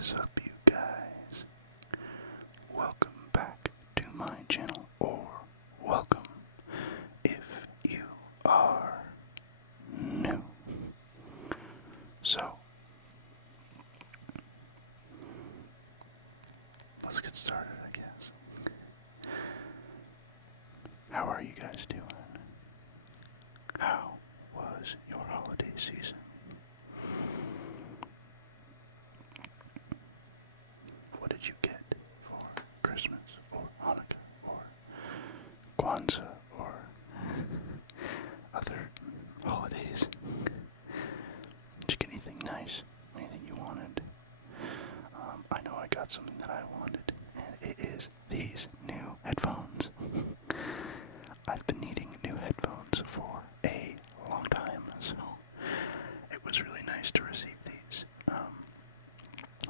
is up, you guys? Welcome back to my channel, or welcome if you are new. So, let's get started, I guess. How are you guys doing? How was your holiday season? What did you get for Christmas, or Hanukkah, or Kwanzaa, or other holidays? Did you get anything nice? Anything you wanted? I know I got something that I wanted, and it is these new headphones. I've been needing new headphones for a long time, so it was really nice to receive these.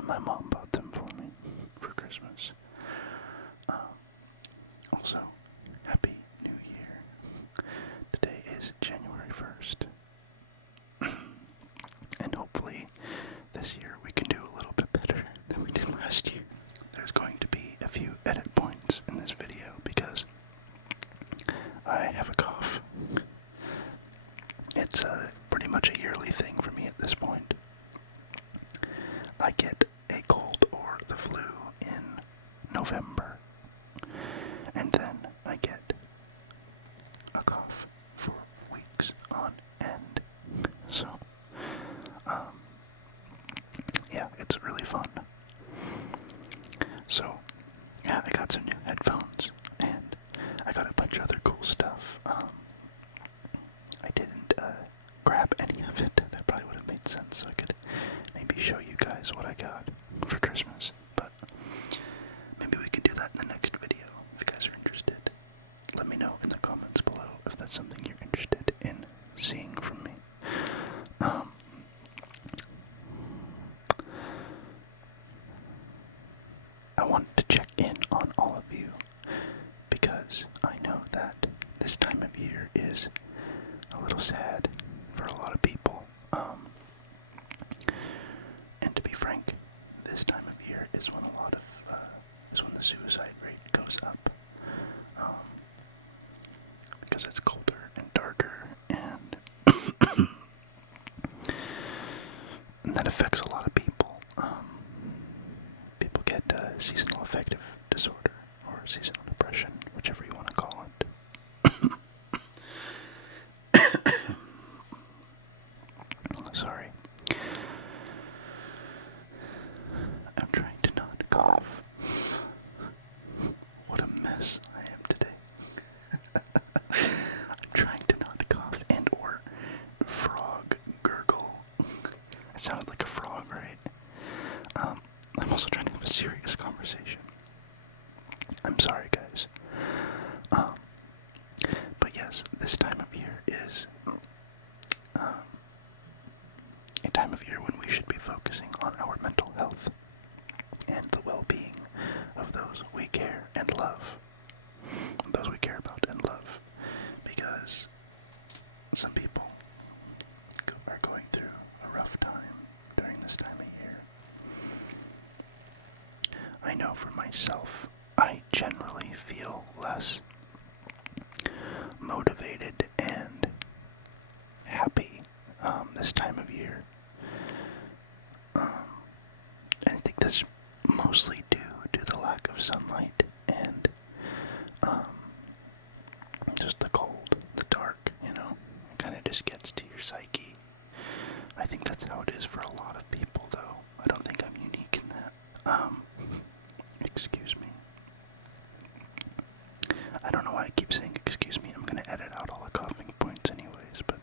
My mom bought them for me for Christmas. Also, Happy New Year. Today is January 1st. And hopefully this year we can do a little bit better than we did last year. There's going to be a few edit points in this video because I have a cough. It's pretty much a yearly thing for me at this point. I get a cold or the flu in November, and then I get a cough for weeks on end. So, yeah, it's really fun. So, yeah, I got some new headphones, and I got a bunch of other cool stuff. I didn't grab any of it. That probably would have made sense, so I could maybe show you guys what I got for Christmas, but maybe we can do that in the next video if you guys are interested. Let me know in the comments below if that's something you're interested in seeing from me. I wanted to check in on all of you because I know that this time of year is a little sad for a lot of people. And to be frank, this time of year is when is when the suicide rate goes up. Because it's colder and darker, and that affects a lot of people. People get seasonal affective disorder, or seasonal depression, whichever you want to call it. Sorry. I'm trying to not cough. What a mess I am today. I'm trying to not cough and or frog gurgle. It sounded like a frog, right? I'm also trying to have a serious conversation. I'm sorry, guys. But yes, this time of year is a time of year when we should be focusing on our mental health and the well-being of those we care and love. Those we care about and love. Because some people are going through a rough time during this time of year. I know for myself, I generally feel less motivated and happy this time of year. I think that's mostly due to the lack of sunlight and just the cold, the dark, you know. It kind of just gets to your psyche. I think that's how it is for a lot of people, though. I don't think I'm unique in that. Excuse me. I don't know why I keep saying excuse me. I'm gonna edit out all the coughing points anyways, but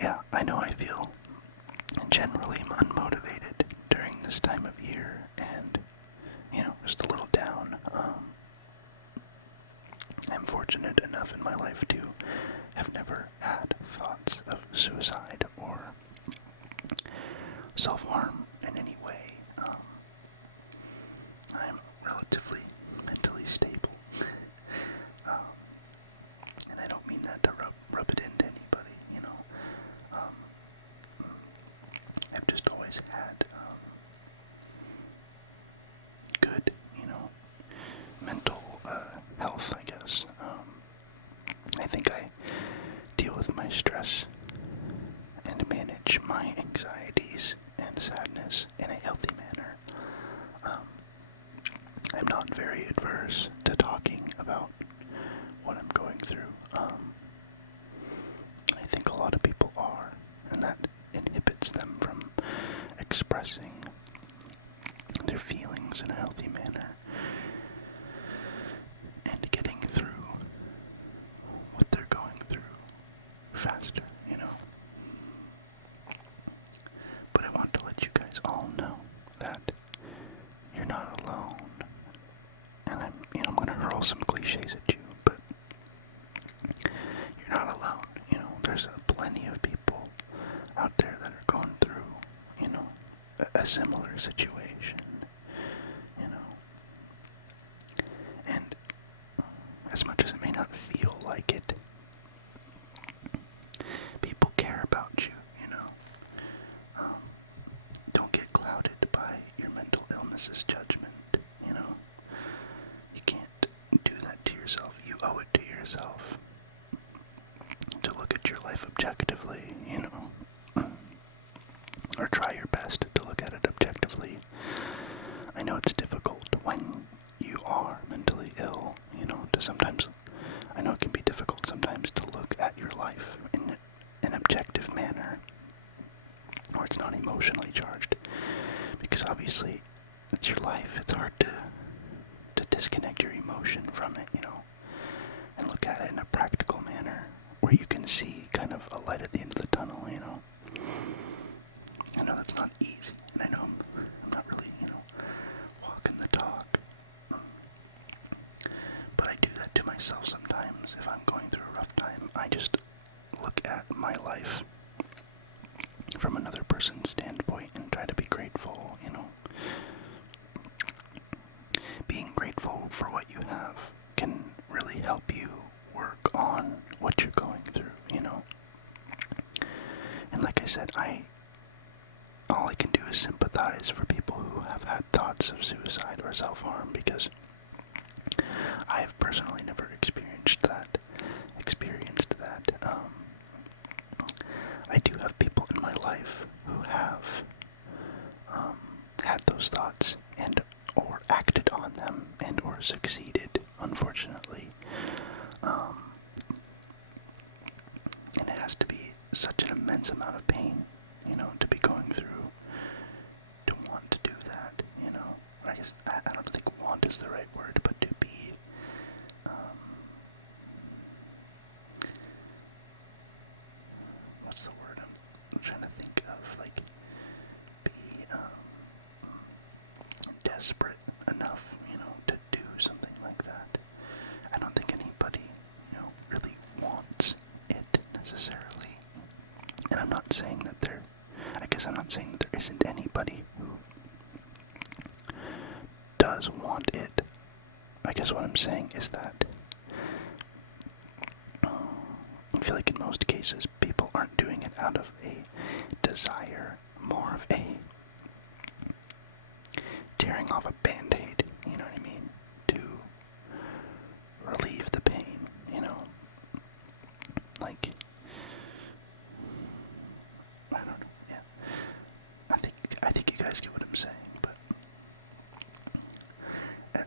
yeah, I know I feel generally unmotivated during this time of year and, you know, just a little down. I'm fortunate enough in my life to have never had thoughts of suicide or self-harm in any way. I'm relatively mentally stable. And I don't mean that to rub it into anybody, you know. I've just always had a similar situation, you know. And as much as it may not feel like it, people care about you, you know. Don't get clouded by your mental illness's judgment, you know. You can't do that to yourself. You owe it to yourself to look at your life objectively, you know. Or try your best to look at it objectively. I know it's difficult when you are mentally ill, you know, I know it can be difficult sometimes to look at your life in an objective manner, or it's not emotionally charged, because obviously it's your life. It's hard to disconnect your emotion from it, you know, and look at it in a practical manner where you can see kind of a light at the end of the tunnel, you know. I know that's not easy, and I know I'm not really, you know, walking the talk, but I do that to myself sometimes. If I'm going through a rough time, I just look at my life from another person's standpoint and try to be grateful, you know. Being grateful for what you have can really help you work on what you're going through, you know. And like I said, all I can do is sympathize for people who have had thoughts of suicide or self-harm, because I have personally never experienced that. I do have people in my life who have had those thoughts and or acted on them and or succeeded, unfortunately. And it has to be such an immense amount of pain, you know, to be going through, to want to do that, you know. I guess, I don't think want is the right word, but to be, what's the word I'm trying to think of, like, be, desperate enough, you know, to do something like that. I don't think anybody, you know, really wants it necessarily. And I'm not saying that there isn't anybody who does want it. I guess what I'm saying is that I feel like in most cases people aren't doing it out of a desire, more of a tearing off a band-aid, you know what I mean, to relieve the pain, you know. Like, I don't know, yeah. I think you guys get what I'm saying, but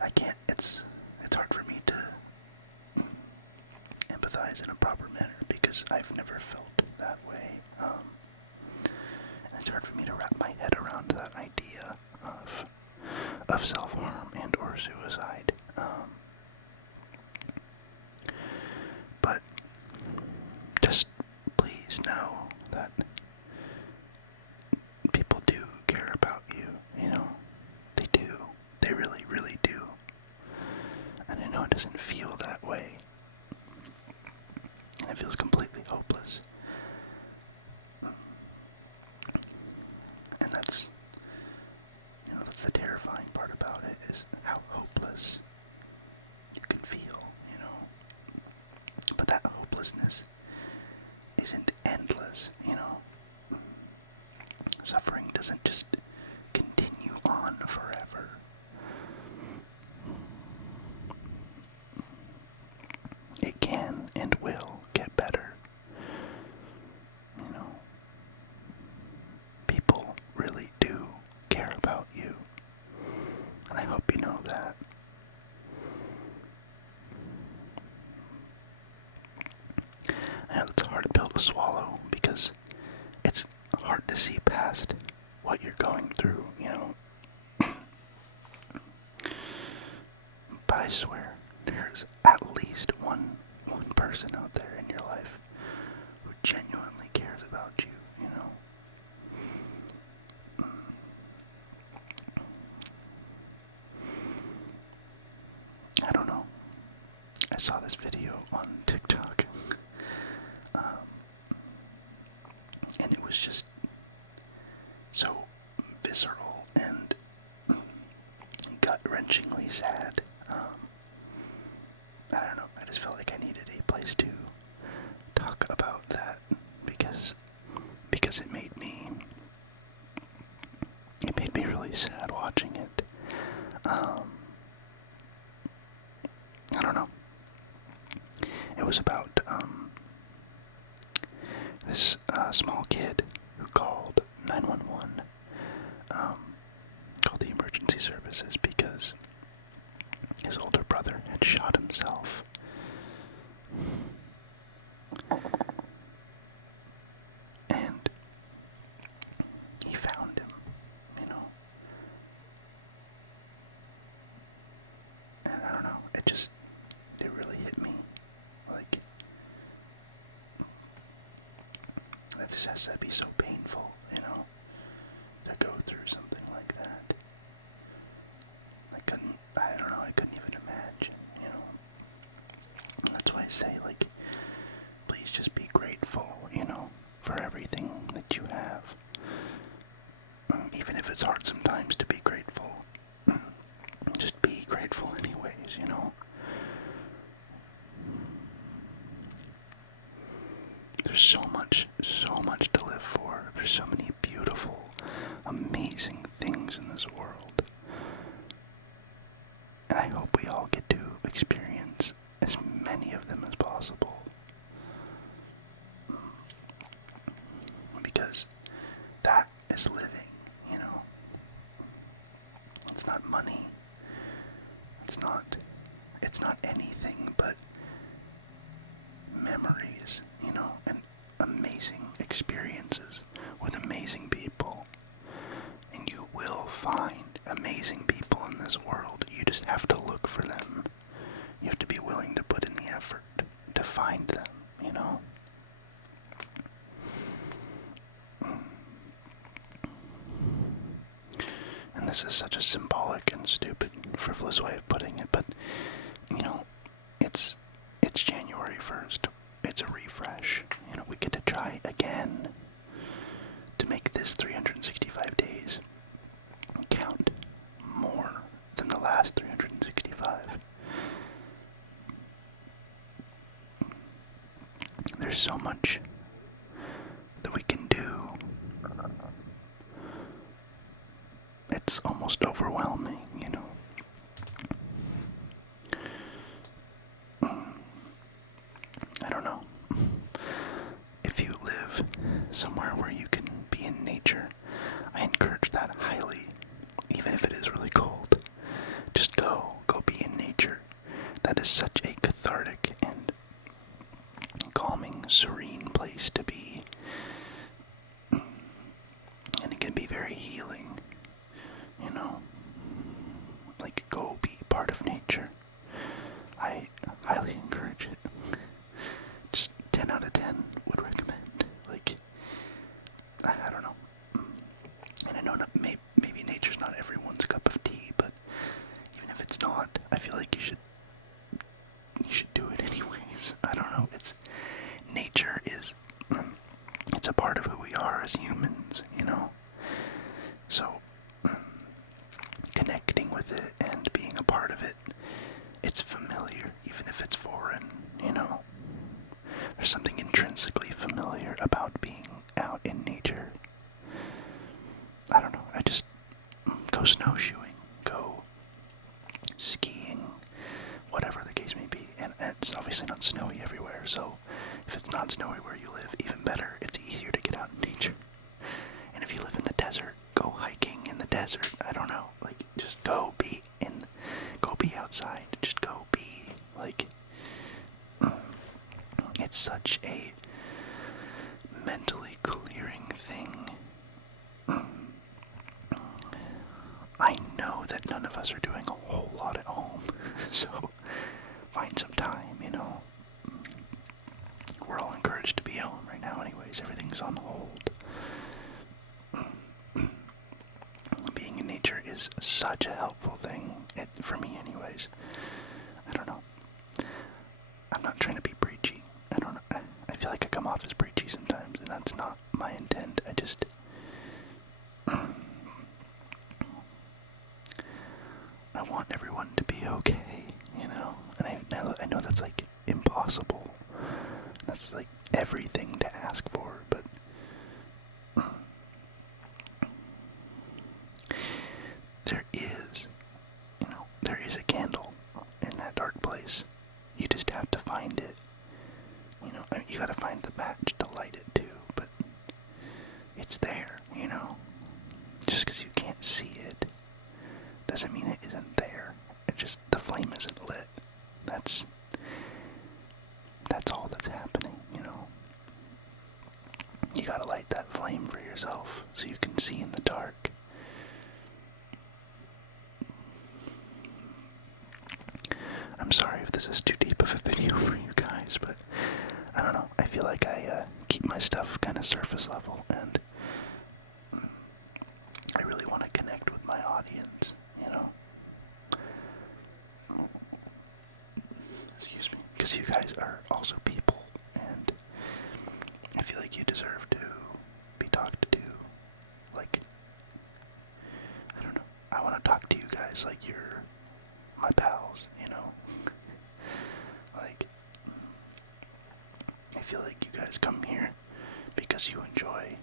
I can't, it's hard for me to empathize in a proper manner because I've never felt that way, and it's hard for me to wrap my head around that idea of self-harm and or suicide, but just please know that people do care about you, you know. They do. They really, really do. And I know it doesn't feel that way. And it feels completely hopeless. And that's, you know, that's the terrifying part about it, is how hopeless you can feel, you know. But that hopelessness isn't endless, you know. Suffering doesn't just continue on forever. It can and will get better. You know, people really do care about you, and I hope you know that. I know it's a hard pill to swallow because it's hard to see past what you're going through, you know. But I swear, there's at least one person out there in your life who genuinely cares about you, you know. I don't know. I saw this video on TikTok, and it was just so visceral It was about this small kid who called 911, called the emergency services because his older brother had shot himself. And he found him, you know. And I don't know, it really hit me. Like, that just has to be so painful, you know, to go through something like that. I couldn't even imagine, you know. That's why I say, like, please just be grateful, you know, for everything that you have. Even if it's hard sometimes to be grateful, just be grateful anyways, you know. There's so much to live for. There's so many beautiful, amazing things in this world. And I hope we all get to experience as many of them as possible. Because that is living, you know. It's not money. It's not anything but memories, you know, and amazing experiences with amazing people. And you will find amazing people in this world. You just have to look for them. You have to be willing to put in the effort to find them, you know. And this is such a symbolic and stupid, frivolous way of putting it, but, you know, it's January 1st. It's a refresh. You know, we get to try again to make this 365 days count more than the last 365. There's so much that we can do. It's almost overwhelming, you know. I don't know. If you live somewhere where you can be in nature, I encourage that highly, even if it is really cold. Just go be in nature. That is such a cathartic and calming, serene place to be. And it can be very healing, you know. Like, go be part of nature. I highly encourage it. Just 10 out of 10 would recommend. Like, I don't know. And I know maybe nature's not everyone's cup of tea, but even if it's not, I feel like you should do it anyways. I don't know. Nature is, it's a part of who we are as humans, you know. So, connecting with it and being a part of it, it's familiar, even if it's foreign, you know. There's something intrinsically familiar about being out in nature. I don't know, I just go snowshoeing, go skiing, whatever the case may be. And it's obviously not snowy everywhere, so if it's not snowy where you live, even better, it's easier to get out in nature. And if you live in the desert, go hiking in the desert. I don't know, like, just go be outside, just go be, like, it's such a mentally clearing thing. I know that none of us are doing a whole lot at home, so find some time, you know. We're all encouraged to be home right now anyways, everything's on hold. Being in nature is such a helpful thing, for me anyways. I don't know. I'm not trying to be preachy. I feel like I come off as preachy sometimes, and that's not my intent. I just... I want everyone to be okay, you know? And I know that's, like, impossible. That's, like, everything to ask for, but... there is a candle in that dark place. You just have to find it. you gotta find the match to light it too, but it's there, you know? Just because you can't see it doesn't mean it isn't there. It just, the flame isn't lit. That's all that's happening, you know? You gotta light that flame for yourself so you can see in the dark. I'm sorry if this is too deep of a video for you guys, but I don't know. I feel like I keep my stuff kind of surface level, and I really want to connect with my audience, you know? Excuse me. Because you guys are also people, and I feel like you deserve to be talked to. Like, I don't know. I want to talk to you guys like you're my pals, you know? Like, I feel like you guys come here because you enjoy,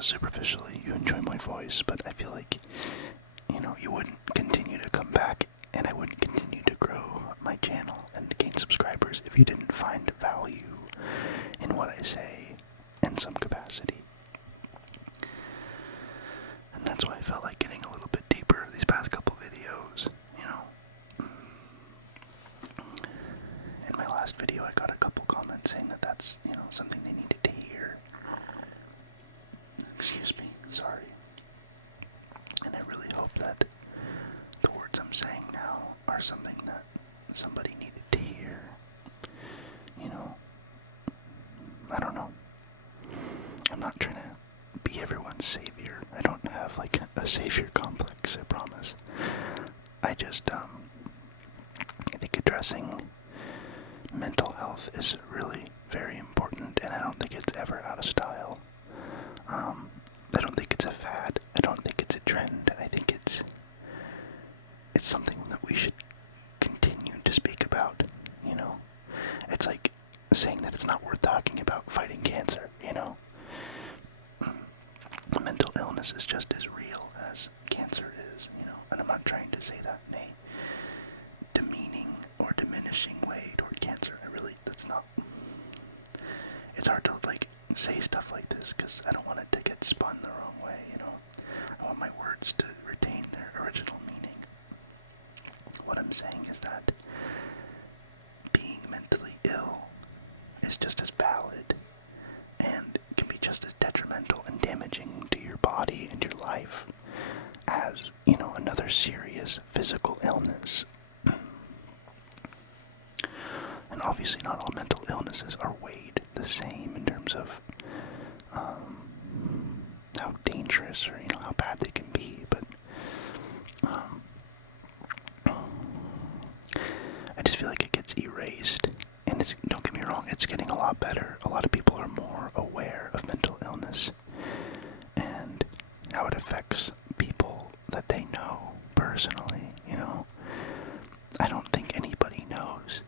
superficially, you enjoy my voice, but I feel like, you know, you wouldn't continue to come back, and I wouldn't continue to grow my channel and to gain subscribers if you didn't find value in what I say in some capacity. And that's why I felt like getting a little bit deeper these past couple videos, you know. In my last video, I got a couple comments saying that that's, you know, something they needed to hear. Excuse me, sorry. And I really hope that the words I'm saying now are something that somebody needed to hear. You know, I don't know. I'm not trying to be everyone's savior. I don't have like a savior complex, I promise. I just, I think addressing mental health is really very important, and I don't think it's ever out of style. I don't think it's a fad. I don't think it's a trend. I think it's something that we should continue to speak about, you know? It's like saying that it's not worth talking about fighting cancer, you know? Mental illness is just as real as cancer is, you know? And I'm not trying to say that in a demeaning or diminishing way toward cancer. That's not... It's hard to, like, say stuff like this because I don't want it to get spun the wrong way, you know? I want my words to retain their original meaning. What I'm saying is that being mentally ill is just as valid and can be just as detrimental and damaging to your body and your life as, you know, another serious physical illness. And obviously not all mental illnesses are weighed the same in terms of how dangerous or, you know, how bad they can be, but I just feel like it gets erased, and it's, don't get me wrong, it's getting a lot better. A lot of people are more aware of mental illness and how it affects people that they know personally, you know. I don't think anybody knows.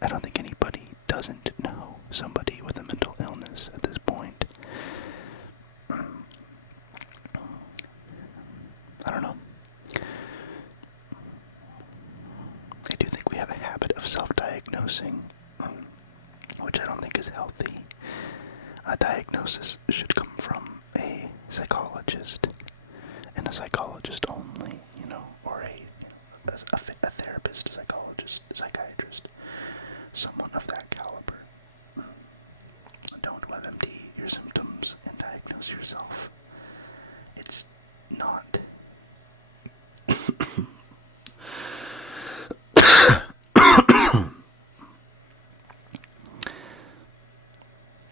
I don't think anybody doesn't know somebody with a mental illness at this point. I don't know. I do think we have a habit of self-diagnosing, which I don't think is healthy. A diagnosis should come from a psychologist, and a psychologist only, you know, or a therapist, a psychologist, a psychiatrist, someone of that caliber. Don't WebMD your symptoms and diagnose yourself. It's not...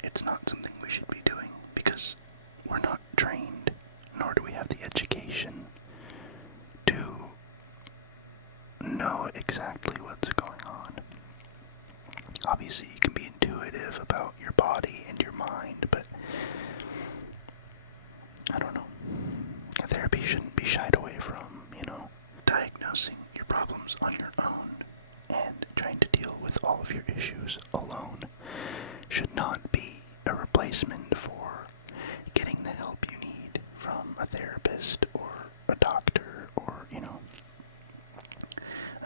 It's not something we should be doing because we're not trained, nor do we have the education to know exactly what's going on. Obviously, you can be intuitive about your body and your mind, but I don't know. Therapy shouldn't be shied away from, you know. Diagnosing your problems on your own and trying to deal with all of your issues alone should not be a replacement for getting the help you need from a therapist or a doctor or, you know,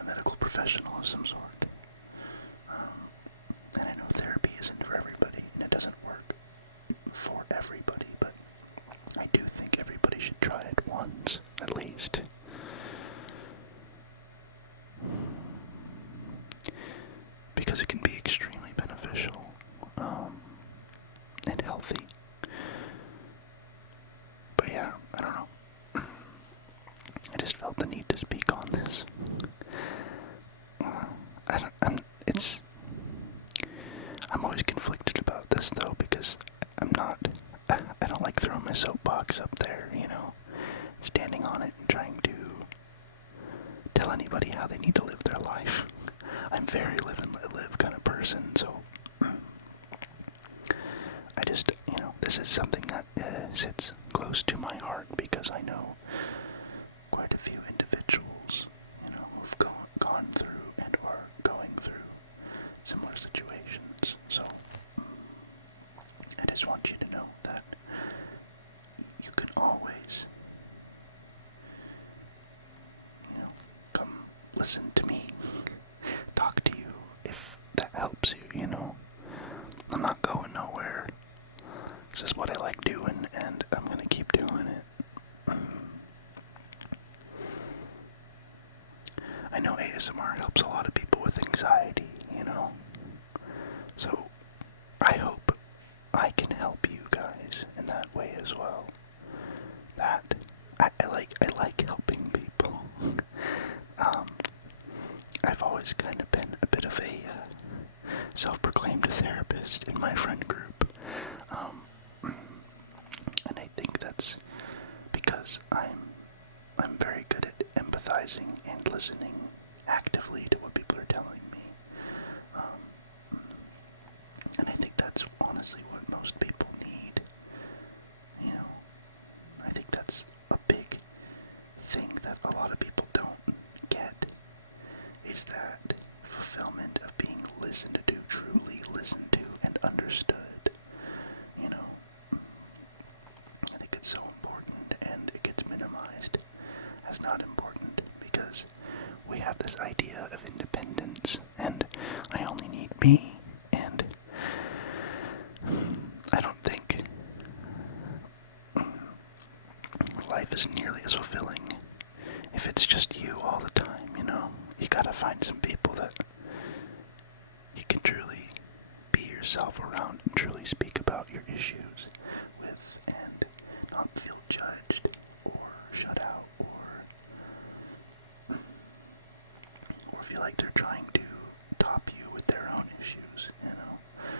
a medical professional of some sort. at least. Because it can be extremely beneficial, and healthy. But yeah, I don't know. I just felt the need to speak on this. I'm always conflicted about this though, because I don't like throwing my soapbox up there, standing on it and trying to tell anybody how they need to live their life. I'm very live and let live kind of person, so I just, this is something that sits close to my heart, because I know quite a few individuals, who've gone through and are going through similar situations. So I just want you to know that you can always, come listen to me, talk to you if that helps you, I'm not going nowhere. This is what I like doing, and I'm gonna keep doing it. I know ASMR helps a lot of people with anxiety, so I hope I can help you guys in that way as well. That I like helping people. I've always kind of been a bit of a self-proclaimed therapist in my friend group, and I think that's because I'm very good at empathizing and listening actively to what people are telling me, and I think that's honestly what most people need. I think that's a big thing that a lot of people don't get, is that fulfillment of being listened to, truly listened to and understood. I think it's so important, and it gets minimized as not important, because we have this idea of independence, and I only need me, and I don't think life is nearly as fulfilling if it's just you all the time, You gotta find some people that you can truly be yourself around and truly speak about your issues with, and not feel judged or shut out, or feel like they're trying to top you with their own issues,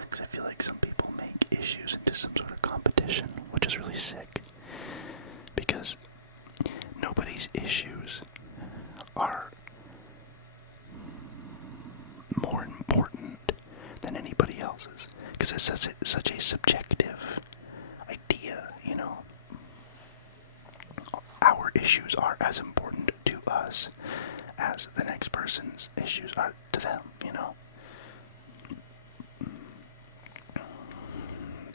because I feel like some people make issues into some sort of competition, which is really sick, because nobody's issues are more important than anybody else's, because it's such a subjective idea, Our issues are as important to us as the next person's issues are to them,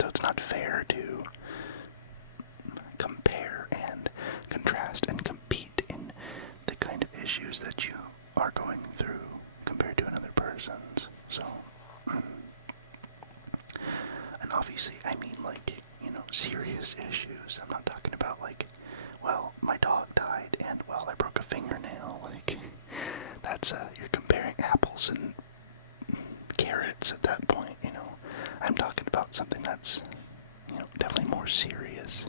So it's not fair to compare and contrast and compete in the kind of issues that you are going through compared to another person's. So, and obviously I mean serious issues. I'm not talking about my dog died and I broke a fingernail. That's you're comparing apples and carrots at that point, I'm talking about something that's definitely more serious,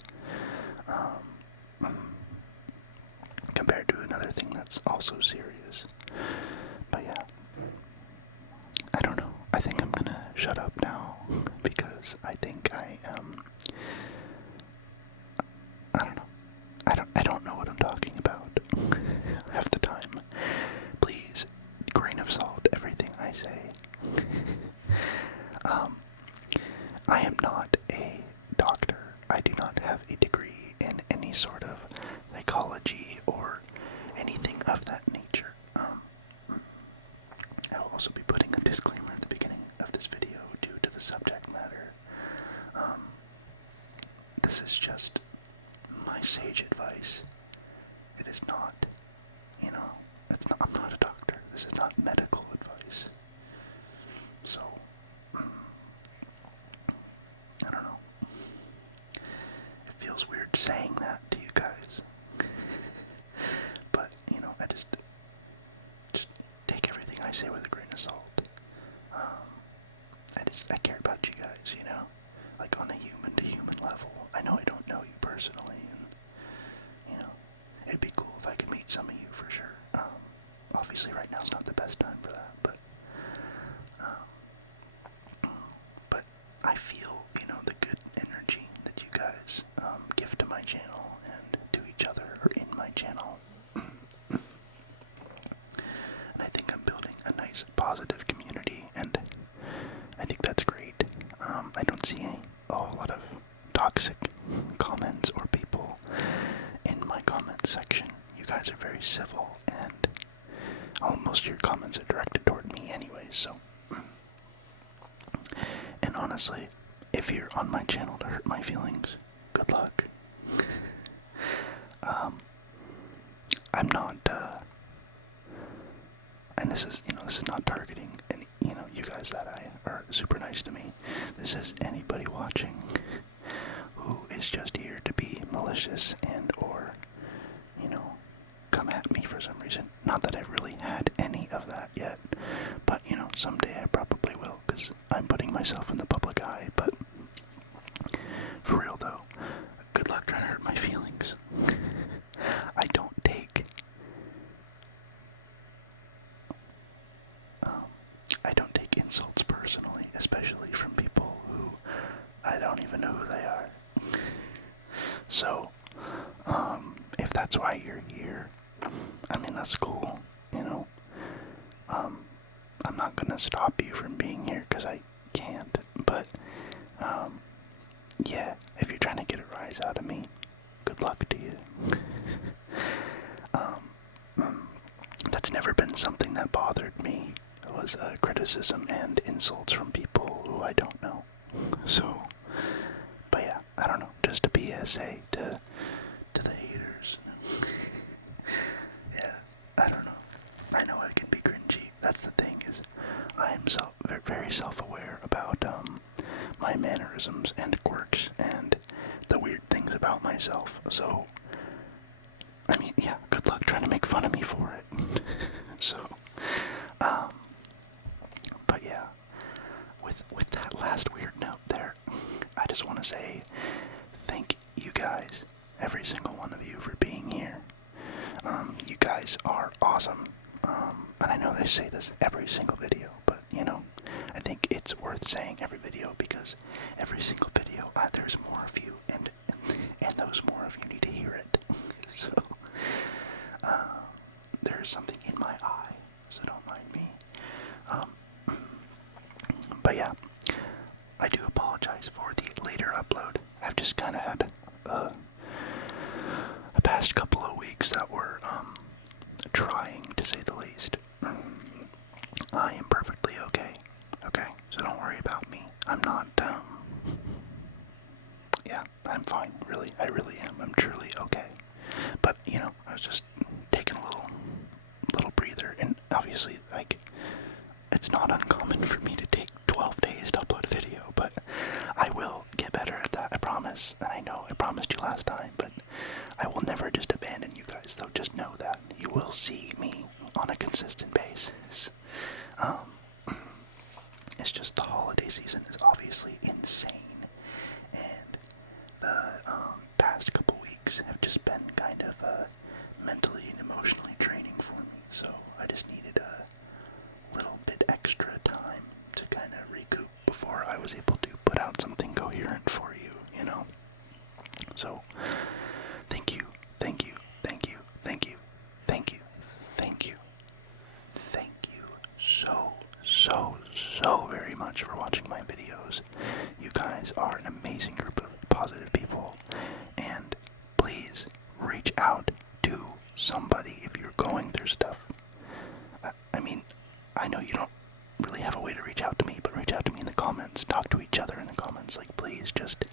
compared to another thing that's also serious. But yeah, I don't know. I think I'm gonna shut up now, because I think I don't know. I don't know what I'm talking about half the time. Please, grain of salt everything I say. I am not a doctor. I do not have a degree in any sort of psychology or anything of that nature. I will also be putting a disclaimer at the beginning of this video due to the subject matter. This is just my sage advice. It is not, I'm not a doctor. This is not medical advice. So, I don't know. It feels weird saying that to you guys. I care about you guys, you know, like on a human-to-human level. I know I don't know you personally, and, you know, it'd be cool if I could meet some of you for sure. Obviously right now's not the best time for that, but I feel, you know, the good energy that you guys give to my channel and to each other or in my channel. And I think I'm building a nice positive community, and I think that's great. I don't see a whole lot of toxic comments or people in my comment section. You guys are very civil, and most of your comments are directed toward me anyways, so. And honestly, if you're on my channel to hurt my feelings, good luck. I'm not, and this is, you know, this is not targeting any, you know, you guys that are super nice to me. This is anybody watching who is just here to be malicious and or, you know, come at me for some reason. Not that I've really had any of that yet, but, you know, someday I probably will, because I'm putting myself in the public eye. But for real though, good luck trying to hurt my feelings. I don't take insults personally, especially from people who I don't even know who they are. So, if that's why you're here, I mean, that's cool, you know. I'm not gonna stop you from being here, because I can't, but, yeah, if you're trying to get a rise out of me, good luck to you. That's never been something that bothered me. It was criticism and insults from people who I don't know. So, but yeah, I don't know, just a PSA to the haters. Yeah, I don't know. I know I can be cringy. That's the thing, is I am very self-aware about my mannerisms and quirks and the weird things about myself. So, I mean, yeah, good luck trying to make fun of me for it. So, but yeah, with that last weird note there, I just want to say thank you guys, every single one of you, for being here. You guys are awesome. And I know they say this every single video, but, you know, I think it's worth saying every video, because every single video, there's more of you, and those more of you need to hear it. So, there's something in my eye, so don't mind me. But yeah, I do apologize for the later upload. I've just kind of had a past couple of weeks that were trying, to say the least. I am perfectly okay. Okay, so don't worry about me. I'm not, yeah, I'm fine, really. I really am. I'm truly okay. But, you know, I was just taking a little breather, and obviously, like, it's not uncommon for me to take 12 days to upload a video, but I will get better at that, I promise. And I know I promised you last time, but I will never just abandon you guys, though. Just know that you will see me on a consistent basis. It's just the holiday season is obviously insane, and the past couple weeks have just been kind of mentally and emotionally draining for me, so I just needed a little bit extra time to kind of recoup before I was able to put out something coherent for you, you know? So, thank you, thank you, thank you, thank you, thank you, thank you, thank you so very much for watching my videos. You guys are an amazing group of positive people, and please reach out to somebody if you're going through stuff. I mean, I know you don't really have a way to reach out to me, but reach out to me in the comments. Talk to each other in the comments. Like, please, just,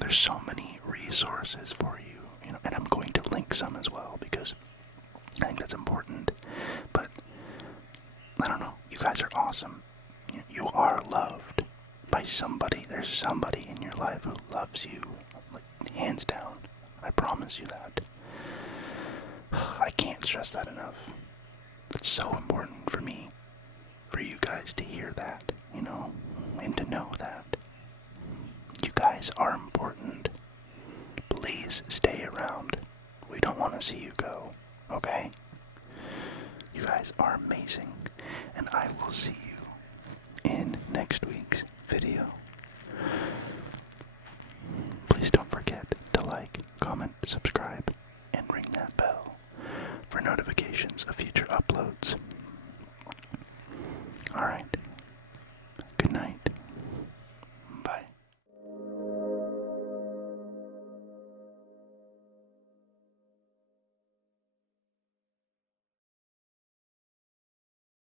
there's so many resources for you, you know, and I'm going to link some as well, because I think that's important. But I don't know, you guys are awesome. You are loved by somebody. There's somebody in your life who loves you, like, hands down. I promise you that. I can't stress that enough. It's so important for me for you guys to hear that, you know, and to know that. You guys are important. Please stay around. We don't want to see you go, okay? You guys are amazing, and I will see you in next week's video.